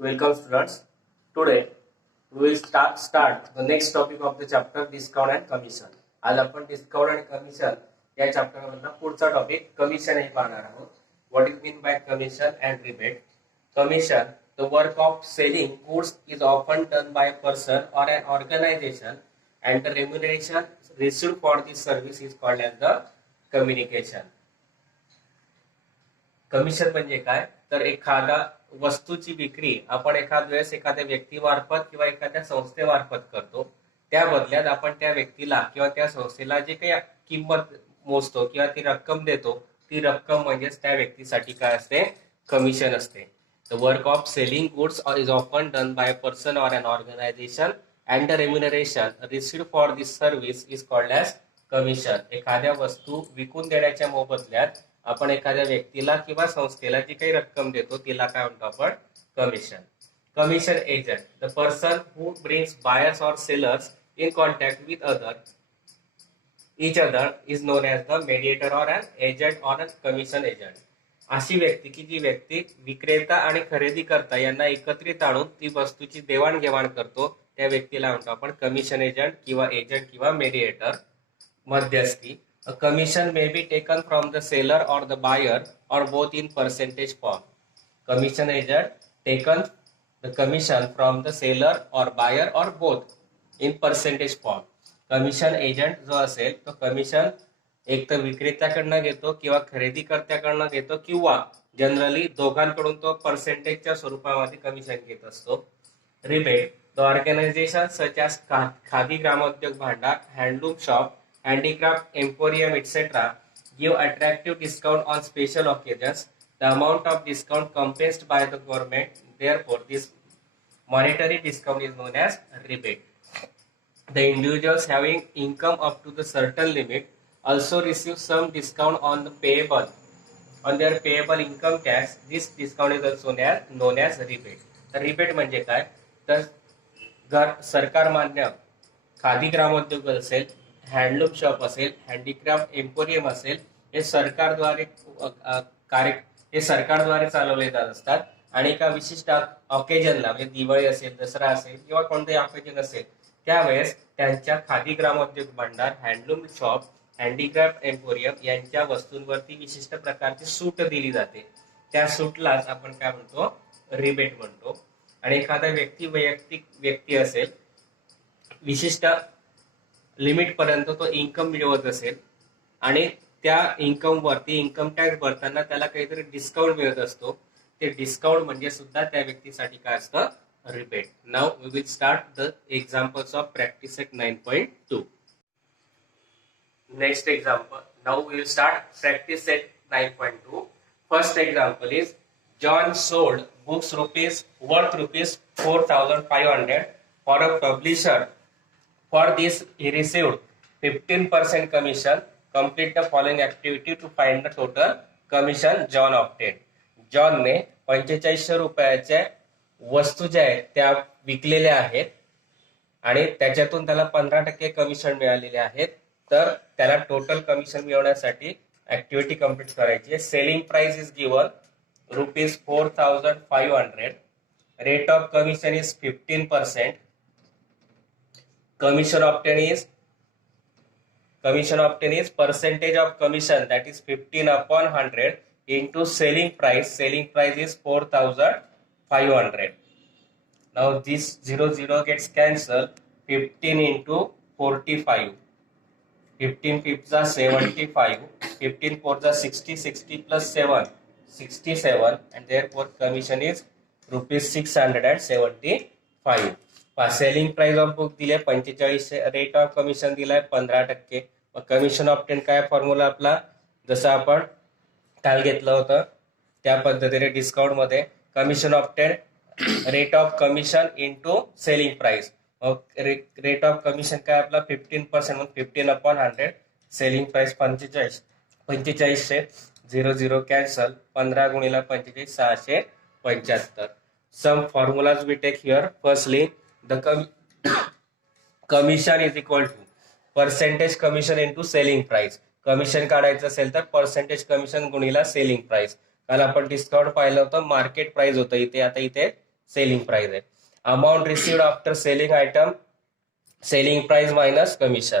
Welcome students. Today we will start the next topic of the chapter discount and commission. आज आपण discount आणि commission या chapter मधला पुढचा टॉपिक कमिशन हे पाहणार आहोत. What is mean by commission and rebate? Commission, the work of selling goods, is often done by a person or an organization, and the remuneration received for this service is called as the communication. Commission म्हणजे काय तर एखादा वस्तूची विक्री आपण एखाद वेळेस एखाद्या व्यक्तीमार्फत किंवा एखाद्या संस्थेमार्फत करतो. त्या बदल्यात आपण त्या व्यक्तीला किंवा त्या संस्थेला जे काही किंमत मोजतो किंवा ती रक्कम देतो ती रक्कम म्हणजेच त्या व्यक्तीसाठी काय असते कमिशन असते. The work of selling goods is often done by a person or an organisation and the remuneration received for this service is called as commission. एखाद्या वस्तू विकून देण्याच्या मोबदल्यात आपण एखाद्या व्यक्तीला किंवा संस्थेला जी काही रक्कम देतो तिला काय म्हणतो आपण commission. Commission agent, the person who brings buyers और sellers in contact with each other is known as the mediator or an agent or an commission agent. अशी व्यक्ती की जी व्यक्ती विक्रेता आणि खरेदीकर्ता यांना एकत्रित आणून ती वस्तूची देवाणघेवाण करतो त्या व्यक्तीला म्हणतो आपण कमिशन एजंट किंवा एजंट किंवा मेडिएटर. मध्यस्थी, a commission may be taken from the seller or the buyer or both in percentage form. Commission agent taken the commission from the seller or buyer or both in percentage form. Commission agent जो असेल तो commission एक तर विक्रेत्याकडनं घेतो किंवा खरेदीकर्त्याकडनं घेतो किंवा generally दोघांकडून तो पर्सेंटेजच्या स्वरूपामध्ये कमिशन घेत असतो. Rebate, the organisation such as Khadi Gramodyog Bhandar, handloom shop, handicraft emporium etc. give attractive discount on special occasions. The amount of discount compensed by the government. Therefore, this monetary discount is known as rebate. The individuals having income up to the certain limit also receive some discount on their payable income tax. This discount is also known as rebate. तर rebate म्हणजे काय तर सरकार मान्य खादी ग्रामोद्योग असेल, handloom shop असेल, handicraft emporium असेल, हे सरकारद्वारे चालवले जात असतात आणि एका विशिष्ट ऑकेजनला म्हणजे दिवाळी असेल, दसरा असेल किंवा कोणतेही ऑकेजन असेल त्यावेळेस त्यांच्या khadi Gramodyog Bhandar, handloom shop, handicraft emporium यांच्या वस्तूंवरती विशिष्ट प्रकारची सूट दिली जाते. त्या सूटलाच आपण काय म्हणतो रिबेट म्हणतो. आणि एखादा वैयक्तिक व्यक्ती असेल विशिष्ट लिमिट पर्यंत तो इन्कम मिळवत असेल आणि त्या इन्कम वरती इन्कम टॅक्स भरताना त्याला काहीतरी डिस्काउंट मिळत असतो. ते डिस्काउंट म्हणजे सुद्धा त्या व्यक्तीसाठी काय असतं rebate. Now we will start the examples of practice set 9.2. Next example. Now we will start practice set 9.2. First example is John sold books worth rupees 4,500 for a publisher. For this, he received 15% commission. Complete the following activity to find the total commission John obtained. John ने 4500 रुपयाच्या वस्तू ज्या आहेत त्या विकलेल्या आहेत आणि त्याच्यातून त्याला 15% कमिशन मिळालेले आहेत. तर त्याला टोटल कमिशन मिळवण्यासाठी ऍक्टिव्हिटी कंप्लीट करायची आहे. Selling price is given ₹4,500. Rate of commission is 15%. Commission obtained is percentage of commission, that is 15 upon 100 into selling price. Selling price is 4,500. Now this 0 gets cancelled. 15 into 45. 15 fifths are 75. 15 fourths are 60. 60 plus 7. 67, and therefore commission is ₹675. Selling price of book दिले 45. Rate of commission दिलाय 15%. मग commission obtain काय formula आपला जसं आपण काल घेतलं होतं त्या पद्धतीने डिस्काउंट मध्ये commission obtain rate of commission into selling price. Rate of commission काय आपला 15%, 15 upon 100. Selling price 4500. 0 कॅन्सल. 15 गुणिले 45 675. Some formulas we take here. Firstly, the commission is equal to percentage commission into selling price. Commission काढायचं असेल तर percentage commission गुणिला selling price. काल आपण discount पाहिलं होतं मार्केट प्राइस होतं इथे, आता इथे सेलिंग प्राइस आहे. Amount received after selling item, selling price minus commission.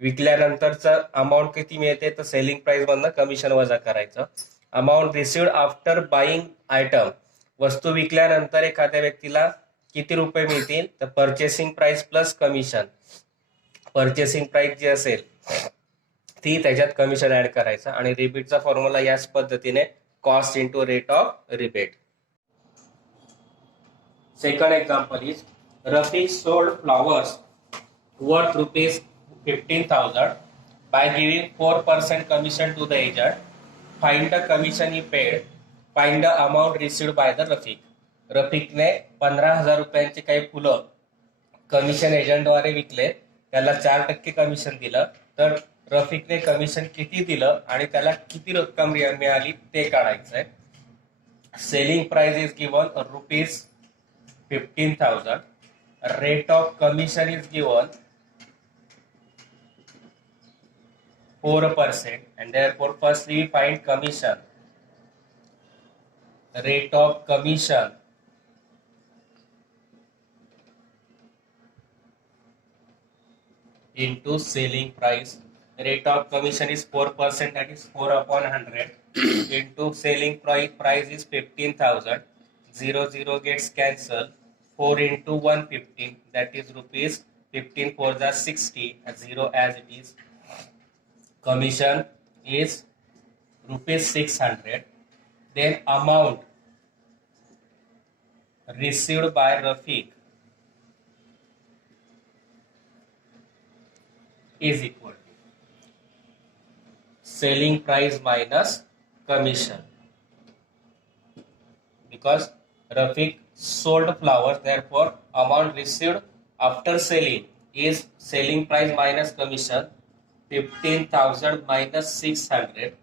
विकल्यानंतरचं अमाऊंट किती मिळते तर सेलिंग प्राइस मधनं कमिशन वजा करायचं. Amount received after buying item, वस्तू विकल्यानंतर एखाद्या व्यक्तीला किती रुपये मिळतील तर purchasing price plus commission. Purchasing price जी असेल ती त्याच्यात कमिशन ऍड करायचं आणि रिबीटचा फॉर्म्युला याच पद्धतीने cost into rate of rebate. Second example is Rafiq sold flowers worth rupees 15,000 by giving 4% commission to the agent. Find the commission he paid. Find the amount received by the Rafiq. रफिकने 15,000 रुपयांची काही फुलं commission एजंटद्वारे विकले, त्याला 4% commission दिलं, तर रफिकने commission किती दिलं आणि त्याला किती रक्कम मिळाली ते काढायचंय. Selling price is given ₹15,000. Rate of commission is given 4%, and therefore firstly we find commission. Rate of commission into selling price. Rate of commission is 4%, that is 4 upon 100 into selling price is 15,000. 0 gets cancelled. 4 into 150, that is rupees 15 4 the 60, 0 as it is. Commission is rupees 600. Then amount received by Rafiq is equal to selling price minus commission, because Rafiq sold flowers, therefore amount received after selling is selling price minus commission. 15,000 minus 600,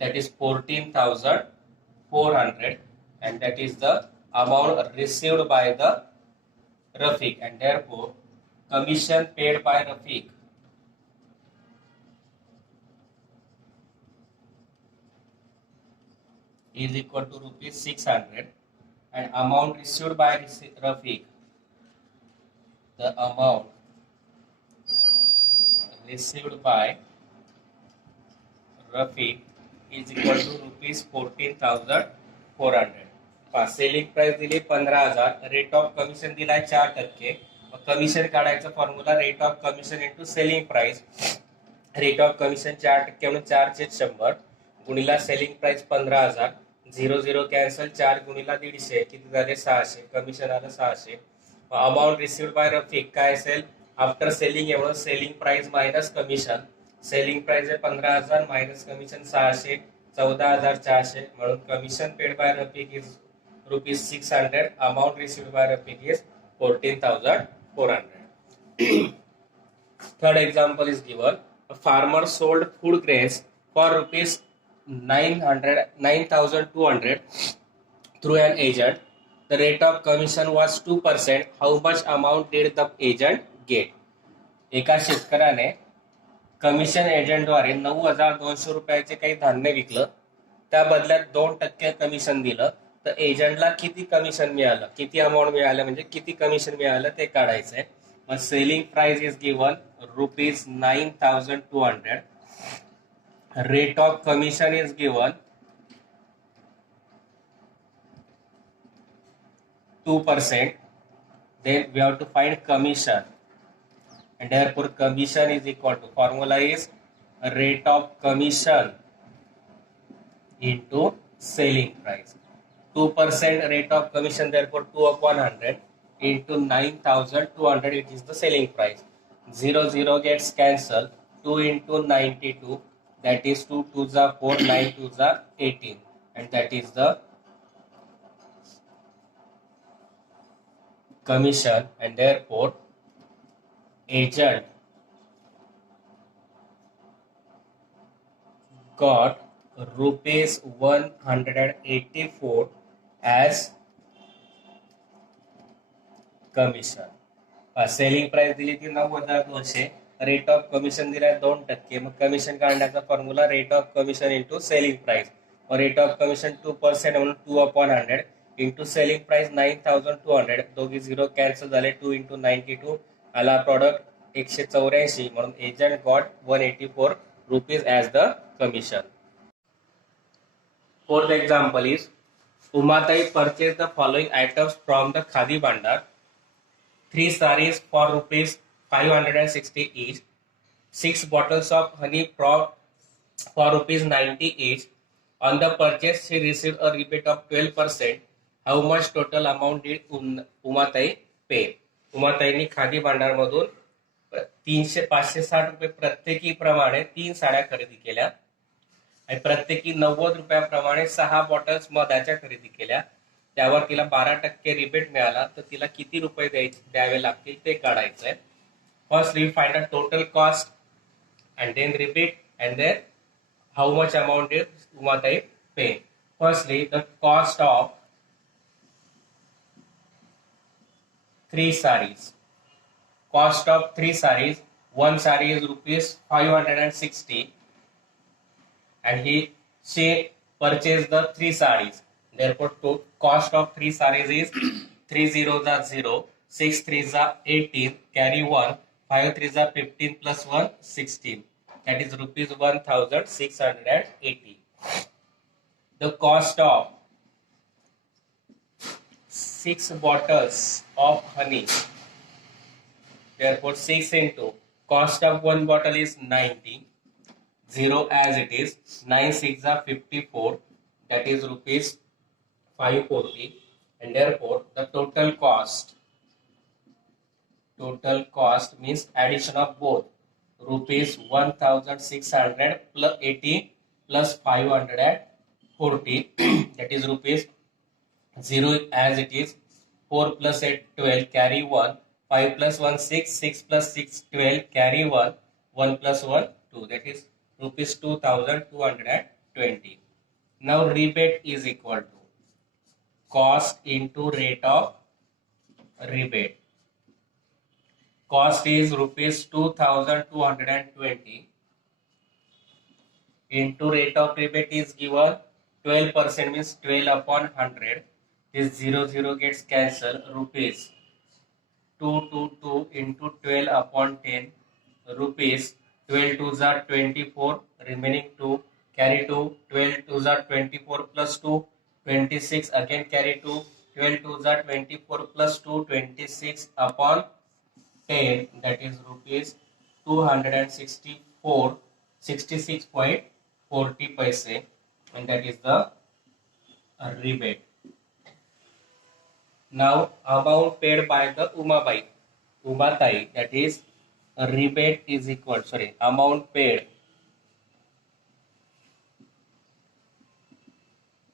that is 14,400, and that is the amount received by the Rafiq, and therefore commission paid by Rafiq is equal to rupees 600, and amount received by Rafiq, the amount received by Rafiq is equal to rupees 14,400. Selling price दिली 15,000, rate of commission दिलाय 4%. Commission काढायचं formula rate of commission into selling price. Rate of commission 4% म्हणून 4/100 गुणिला selling price 15,000. 0 cancel, 4 गुणिला 150 किती झाले 600. Commission आलं 600. Amount received bye Rafiq काय असेल after selling एवढं selling price minus commission. Selling price आहे 15,000 मायनस कमिशन 600, 14,400 म्हणून commission paid by Rafiq is rupees 600. Amount received by Rafiq is 14,400. Third example is given. A farmer sold food grains for rupees 9,200 through an agent. The rate of commission was 2%. How much amount did the agent get? एका शेतकऱ्याने commission एजंटद्वारे 9,200 रुपयाचे काही धान्य विकलं, त्या बदल्यात 2% commission दिलं, तर एजंटला किती कमिशन मिळालं, किती अमाऊंट मिळालं म्हणजे किती कमिशन मिळालं ते काढायचंय. मग selling price is given rupees 9,200. Rate of commission is given 2%. Then we have to find commission, and therefore commission is equal to, formula is rate of commission into selling price. 2% rate of commission, therefore 2 upon 100 into 9,200, it is the selling price. 0 gets cancelled. 2 into 92, that is 2 2s are 4, 9 2s are 18, and that is the commission, and therefore agent got rupees 184 as commission. Selling price दिली ती 9,200, rate of commission दिलाय 2%. मग commission काढण्याचा formula rate of commission into selling price. Rate of commission 2% म्हणून 2 upon 100 into selling price 9200, दोघी zero cancel झाले, 2 into 92 आला product 184, म्हणून agent got 184 rupees as the commission. Fourth example is Umatai purchased the following items from the Khadi Bandar: 3 sarees for rupees 560 each, 6 bottles of honey for rupees 90 each. On the purchase, she received a rebate of 12%. How much total amount did Umatai pay? उमाताईंनी खादी भांडार मधून 560 रुपये प्रत्येकी प्रमाणे 3 साड्या खरेदी केल्या आणि प्रत्येकी 90 रुपयाप्रमाणे 6 बॉटल्स मधाच्या खरेदी केल्या. त्यावर तिला 12% रिबेट मिळाला. तर तिला किती रुपये द्यावे लागतील ते काढायचंय. First we find the total cost and then rebate, and then how much amount did Umatai pay. Firstly, the cost of 3 sarees. Cost of 3 sarees. One saree is rupees 560, and she purchased the 3 sarees. Therefore, cost of 3 sarees is 3 zeros are 0, 6 threes are 18, carry 1, 5 threes are 15 plus 1 16. That is rupees 1680. The cost of 6 bottles of honey. Therefore, 6 into cost of 1 bottle is 90. 0 as it is. 9 6 are 54. That is rupees 540. And therefore, the total cost means addition of both, rupees 1600 plus 80 plus 540. That is rupees 0 as it is. 4 plus 8 12, carry 1. 5 plus 1 6, 6 plus 6 12, carry 1. 1 plus 1 2. That is rupees 2220. Now rebate is equal to cost into rate of rebate. Cost is rupees 2220 into rate of rebate is given 12%, means 12 upon 100. This 0 gets cancelled. Rupees 222 into 12 upon 10. Rupees 12 2s are 24. Remaining 2. Carry 2. 12 2s are 24 plus 2. 26. Again carry 2. 12 2s are 24 plus 2. 26 upon 10. That is rupees 264. 66.40 paise, and that is the rebate. Now amount paid by the Umatai, that is rebate is equal, amount paid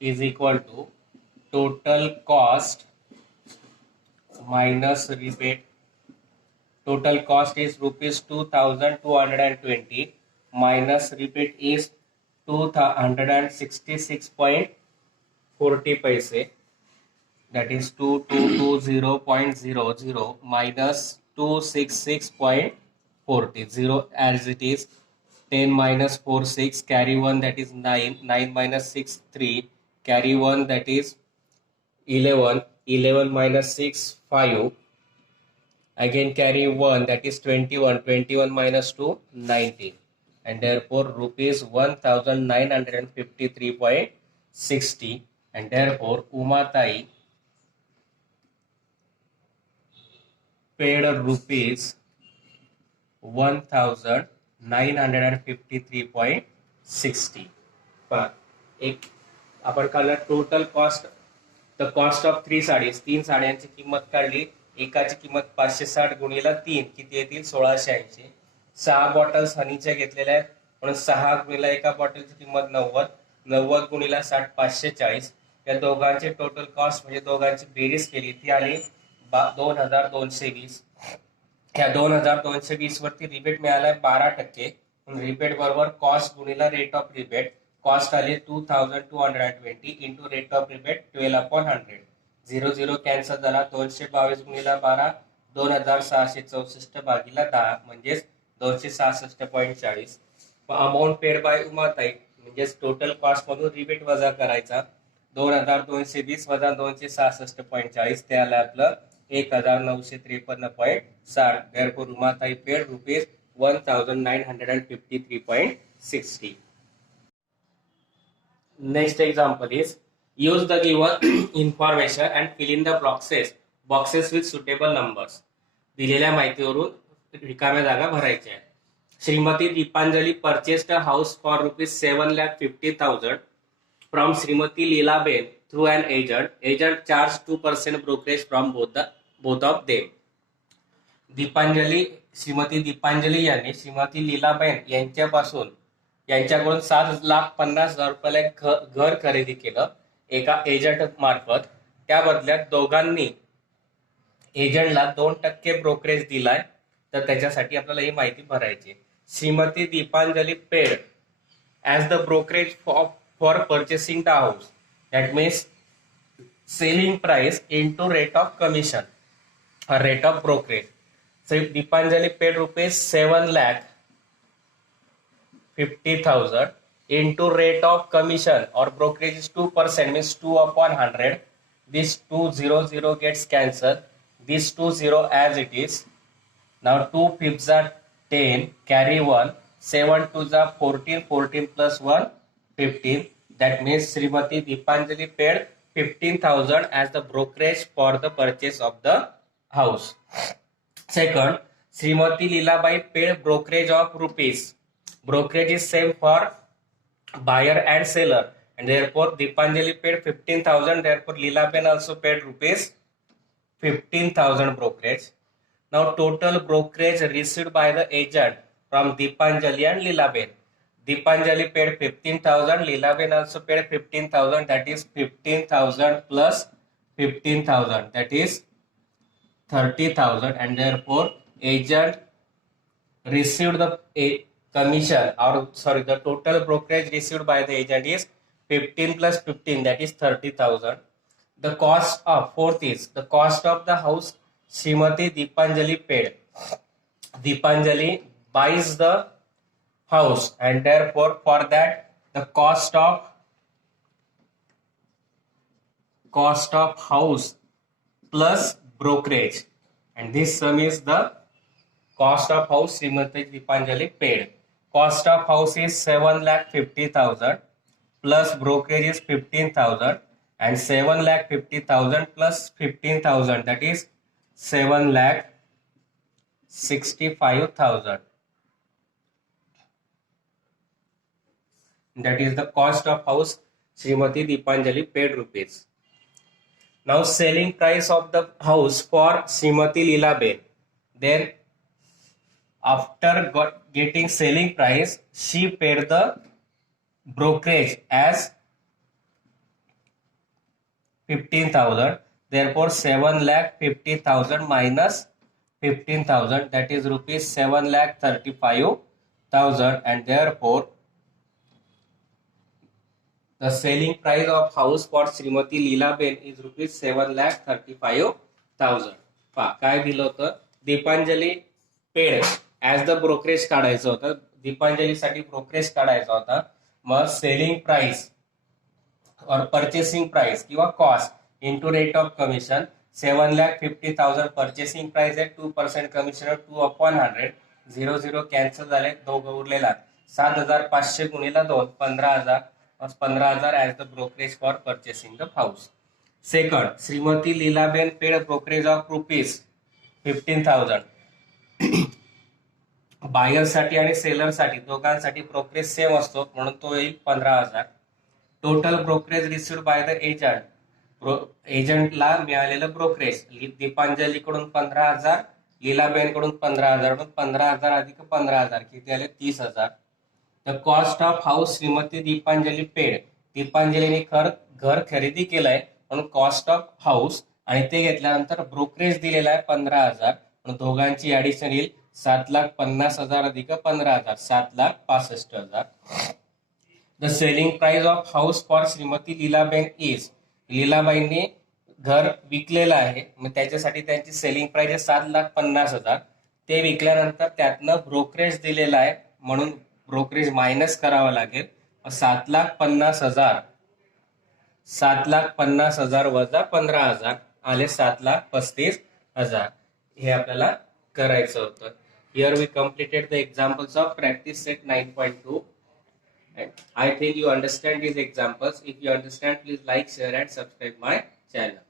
is equal to total cost minus rebate. Total cost is rupees 2220 minus rebate is 266.40 paise. That is 2220.00 minus 266.40. 0 as it is. 10 minus 4 6, carry 1, that is 9. 9 minus 6 3, carry 1, that is 11. 11 minus 6 5. Again carry 1, that is 21. 21 minus 2 19. And therefore rupees 1953.60. And therefore Umatai paid rupees 1953.60. एक आपण काढला total cost. The cost of 3 sarees. 3 साड्यांची किंमत काढली. एकाची किंमत 560 गुणिला 3 किती येतील 1680. 6 बॉटल्स हनीच्या घेतलेल्या आहेत म्हणून 6 गुणिला एका बॉटलची किंमत 90. 90 गुणिला 60 540. या दोघांचे टोटल कॉस्ट म्हणजे दोघांची बेरीज केली ती आली 2220. या 2220 वरती रिबेट मिळालाय 12%. रिबेट बरोबर कॉस्ट गुणिला रेट ऑफ रिबेट. कॉस्ट आली 2220 into rate of rebate 12 upon 100. 0 cancel झाला. 222 गुणिला 12 2664 भागिला 10 म्हणजेच 266.40. अमाऊंट पेड बाय उमाताई म्हणजेच टोटल कॉस्ट मधून रिबेट वजा करायचा. 2220 वजा 266.40 ते आलं आपलं 1953.60. Therefore Umatai paid rupees 1953.60. Next example is use the given information and fill in the boxes with suitable numbers. दिलेल्या माहितीवरून रिकाम्या जागा भरायच्या आहेत. Shrimati Deepanjali purchased a house for rupees 7,50,000 from Srimati Leelaben through an agent. Agent charged 2% brokerage from both of them. Shrimati Deepanjali यांनी श्रीमती लीलाबेन यांच्याकडून 7,50,000 रुपयाला एक घर खरेदी केलं एका एजंट मार्फत. त्या बदल्यात दोघांनी एजंटला 2% ब्रोकरेज दिलाय. तर त्याच्यासाठी आपल्याला ही माहिती भरायची. Shrimati Deepanjali paid as the brokerage for purchasing the house. That means selling price into rate of commission or rate of brokerage. So if Deepanjali paid rupees 7,50,000 into rate of commission or brokerage is 2%, means 2 upon 100. This 200 gets cancelled. This 20 as it is. Now 2 fifths are 10, carry 1, 7 twos are 14, 14 plus 1, 15. That means Srimati Deepanjali paid 15,000 as the brokerage for the purchase of the house. Second, Srimati Leelabai paid brokerage of rupees. Brokerage is same for buyer and seller, and therefore Deepanjali paid 15,000. Therefore Leelaben also paid rupees 15,000 brokerage. Now total brokerage received by the agent from Deepanjali and Leelaben. Deepanjali paid 15,000. Leelaben also paid 15,000. That is 15,000 plus 15,000. That is 30,000, and therefore agent received the commission, or sorry, the total brokerage received by the agent is 15 plus 15, that is 30,000. The cost of fourth is the cost of the house Srimati Deepanjali paid. Deepanjali buys the house, and therefore for that the cost of house plus brokerage, and this sum is the cost of house Srimati Deepanjali paid. Cost of house is 7,50,000 plus brokerage is 15,000, and 7,50,000 plus 15,000, that is 7,65,000. That is the cost of house Srimati Deepanjali paid rupees. Now selling price of the house for Srimati Leelaben. Then after getting selling price, she paid the brokerage as 15,000. Therefore 7,50,000 minus 15,000, that is rupees 7,35,000, and therefore the selling price of house for Srimati Leelaben is rupees 7,35,000. काय दिलं होतं? Deepanjali paid as the brokerage काढायचं होतं. दीपांजलीसाठी brokerage काढायचा होता. मग selling price और purchasing price किंवा cost into rate of commission. 7,50,000 purchasing price आहे, 2% कमिशन 2 upon 100. 0 कॅन्सल झाले, दोघं उरलेला 7,500 गुणिला 2, 15,000. 15,000 as the brokerage for purchasing the house. Second, Srimati Leelaben paid a brokerage of rupees 15,000. Buyer साठी आणि सेलर साठी दोघांसाठी ब्रोकरेज सेम असतो, म्हणून तो येईल 15,000. Total brokerage received by the agent. एजंटला मिळालेलं ब्रोकरेज दीपांजलीकडून 15,000, लीलाबेनकडून 15,000, 15,000 अधिक 15,000 किती आले? 30,000. The cost of house Shrimati Deepanjali paid. दीपांजलीने घर खरेदी केलंय म्हणून कॉस्ट ऑफ हाऊस, आणि ते घेतल्यानंतर ब्रोकरेज दिलेला आहे 15,000, म्हणून दोघांची ऍडिशन येईल 7,50,000 अधिक 15,000, 7,65,000. The selling price of house for Shrimati Leelaben is. लीलाबाईंनी घर विकलेलं आहे, मग त्याच्यासाठी त्यांची सेलिंग प्राइस आहे 7,50,000. ते विकल्यानंतर त्यातनं ब्रोकरेज दिलेला आहे म्हणून ब्रोकरेज मायनस करावं लागेल. 7,50,000 7,50,000 वजा 15,000 आले 7,35,000. हे आपल्याला करायचं होतं. Here we completed the examples of practice set 9.2. I think you understand these examples. If you understand, please like, share and subscribe my channel.